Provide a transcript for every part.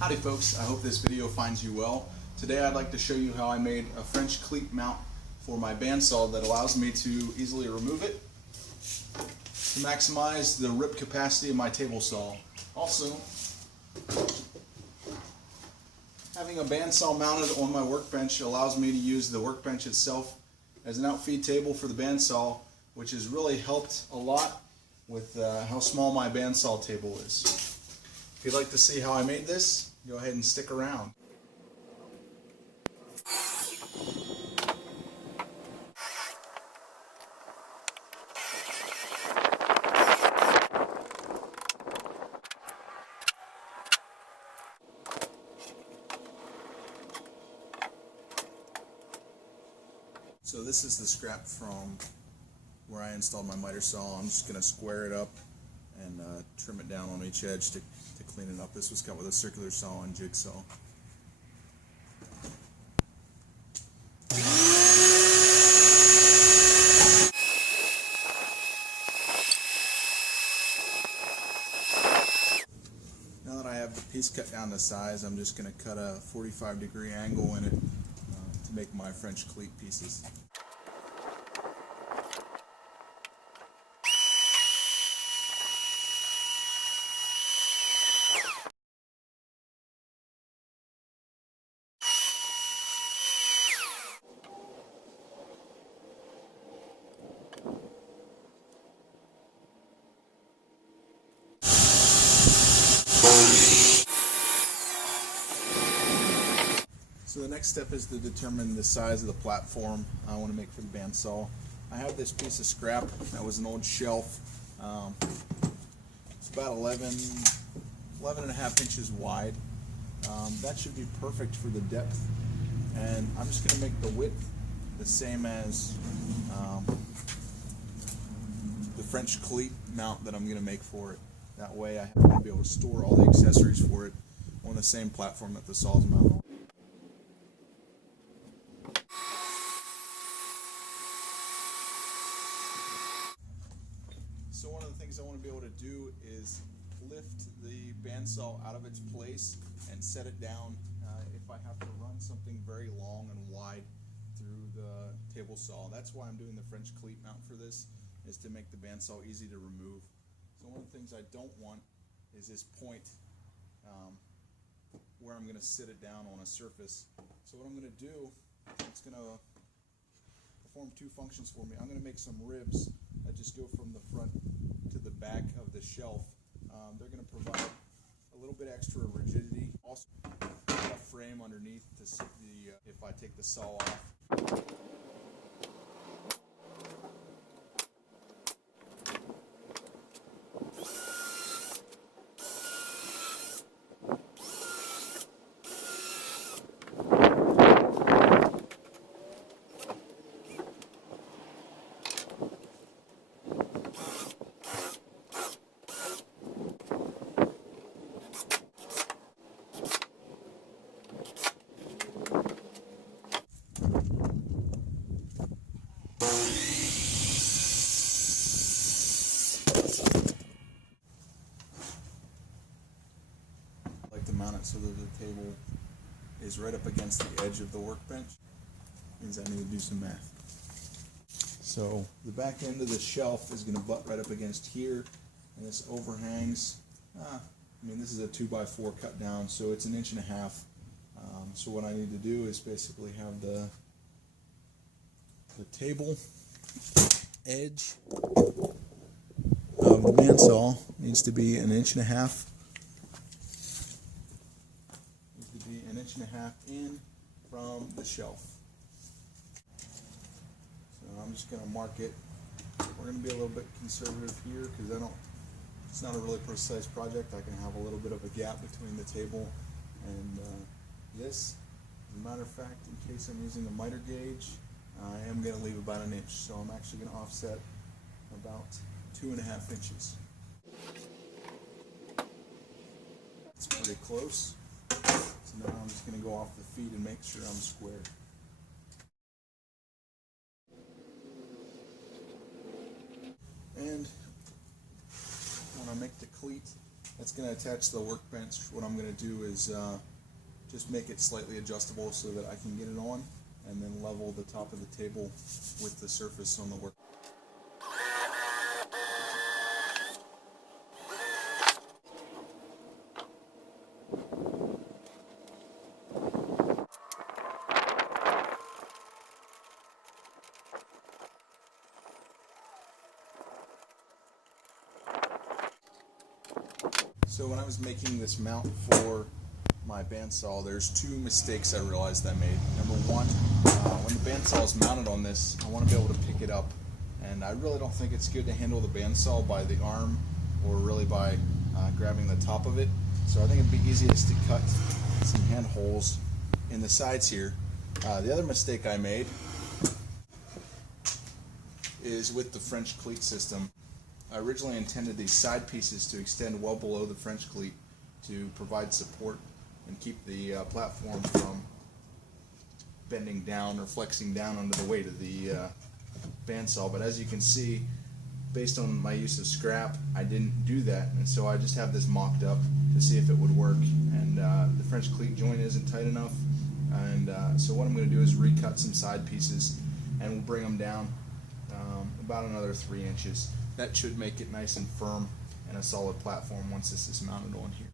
Howdy folks, I hope this video finds you well. Today I'd like to show you how I made a French cleat mount for my bandsaw that allows me to easily remove it to maximize the rip capacity of my table saw. Also, having a bandsaw mounted on my workbench allows me to use the workbench itself as an outfeed table for the bandsaw, which has really helped a lot with how small my bandsaw table is. If you'd like to see how I made this, go ahead and stick around. So this is the scrap from where I installed my miter saw. I'm just going to square it up and trim it down on each edge to clean it up. This was cut with a circular saw and Jig Saw. Now that I have the piece cut down to size, I'm just going to cut a 45-degree angle in it to make my French cleat pieces. So the next step is to determine the size of the platform I want to make for the bandsaw. I have this piece of scrap that was an old shelf. It's about 11 and a half inches wide. That should be perfect for the depth. And I'm just going to make the width the same as the French cleat mount that I'm going to make for it. That way I want to be able to store all the accessories for it on the same platform that the saw's mounted on. So one of the things I want to be able to do is lift the bandsaw out of its place and set it down if I have to run something very long and wide through the table saw. That's why I'm doing the French cleat mount for this, is to make the bandsaw easy to remove. So one of the things I don't want is this point where I'm going to sit it down on a surface. So what I'm going to do, it's going to perform two functions for me. I'm going to make some ribs that just go from the front to the back of the shelf. They're going to provide a little bit extra rigidity. Also, a frame underneath to sit the if I take the saw off. To mount it so that the table is right up against the edge of the workbench. Means I need to do some math. So the back end of the shelf is going to butt right up against here, and this overhangs. This is a 2x4 cut down, so it's 1.5 inches. So what I need to do is basically have the table edge of the bandsaw needs to be 1.5 inches. 1.5 inches in from the shelf. So I'm just going to mark it. We're going to be a little bit conservative here because it's not a really precise project. I can have a little bit of a gap between the table and this. As a matter of fact, in case I'm using a miter gauge, I am going to leave about 1 inch. So I'm actually going to offset about 2.5 inches. It's pretty close. So now I'm just going to go off the feet and make sure I'm square. And when I make the cleat, That's going to attach the workbench. What I'm going to do is just make it slightly adjustable so that I can get it on, and then level the top of the table with the surface on the work. So when I was making this mount for my bandsaw, there's two mistakes I realized I made. Number one, when the bandsaw is mounted on this, I want to be able to pick it up, and I really don't think it's good to handle the bandsaw by the arm or really by grabbing the top of it. So I think it'd be easiest to cut some hand holes in the sides here. The other mistake I made is with the French cleat system. I originally intended these side pieces to extend well below the French cleat to provide support and keep the platform from bending down or flexing down under the weight of the bandsaw. But as you can see, based on my use of scrap, I didn't do that, and so I just have this mocked up to see if it would work. And the French cleat joint isn't tight enough, and so what I'm going to do is recut some side pieces, and we'll bring them down about another 3 inches. That should make it nice and firm and a solid platform once this is mounted on here.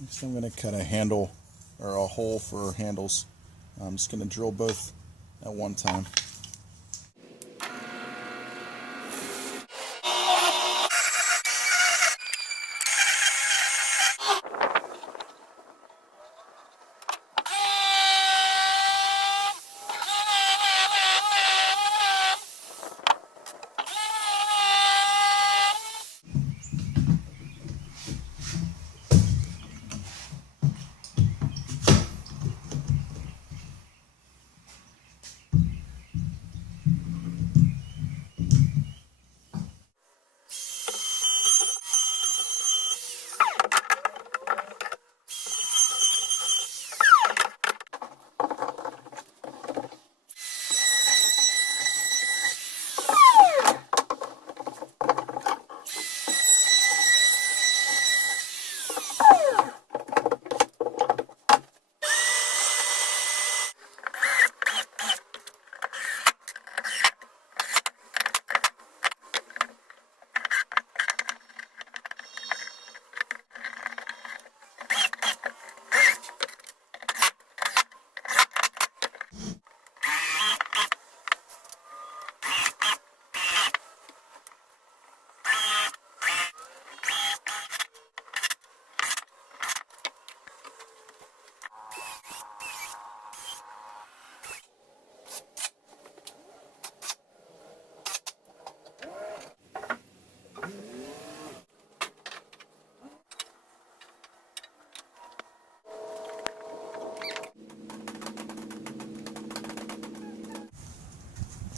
Next I'm going to cut a handle or a hole for handles. I'm just going to drill both at one time.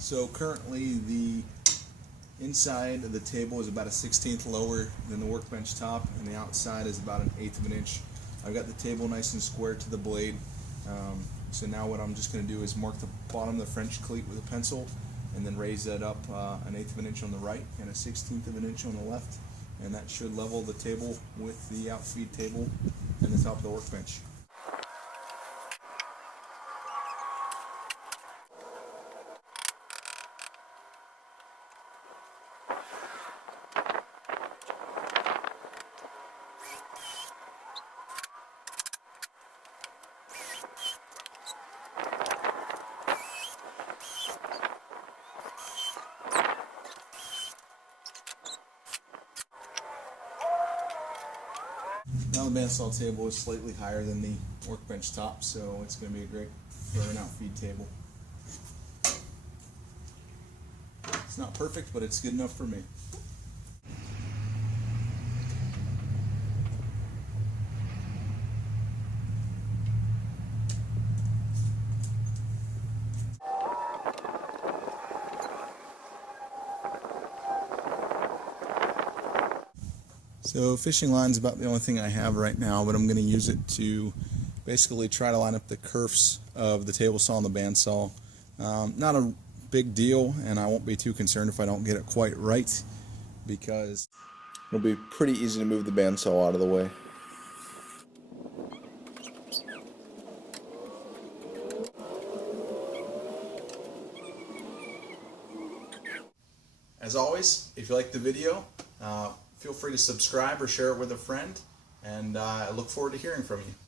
So currently the inside of the table is about a 1/16 lower than the workbench top, and the outside is about 1/8 of an inch. I've got the table nice and square to the blade. So now what I'm just going to do is mark the bottom of the French cleat with a pencil, and then raise that up 1/8 of an inch on the right and a 1/16 of an inch on the left, and that should level the table with the outfeed table and the top of the workbench. Now the bandsaw table is slightly higher than the workbench top, so it's going to be a great for an outfeed table. It's not perfect, but it's good enough for me. So fishing line is about the only thing I have right now, but I'm going to use it to basically try to line up the kerfs of the table saw and the bandsaw. Not a big deal, and I won't be too concerned if I don't get it quite right, because It'll be pretty easy to move the bandsaw out of the way. as always, if you like the video, feel free to subscribe or share it with a friend, and I look forward to hearing from you.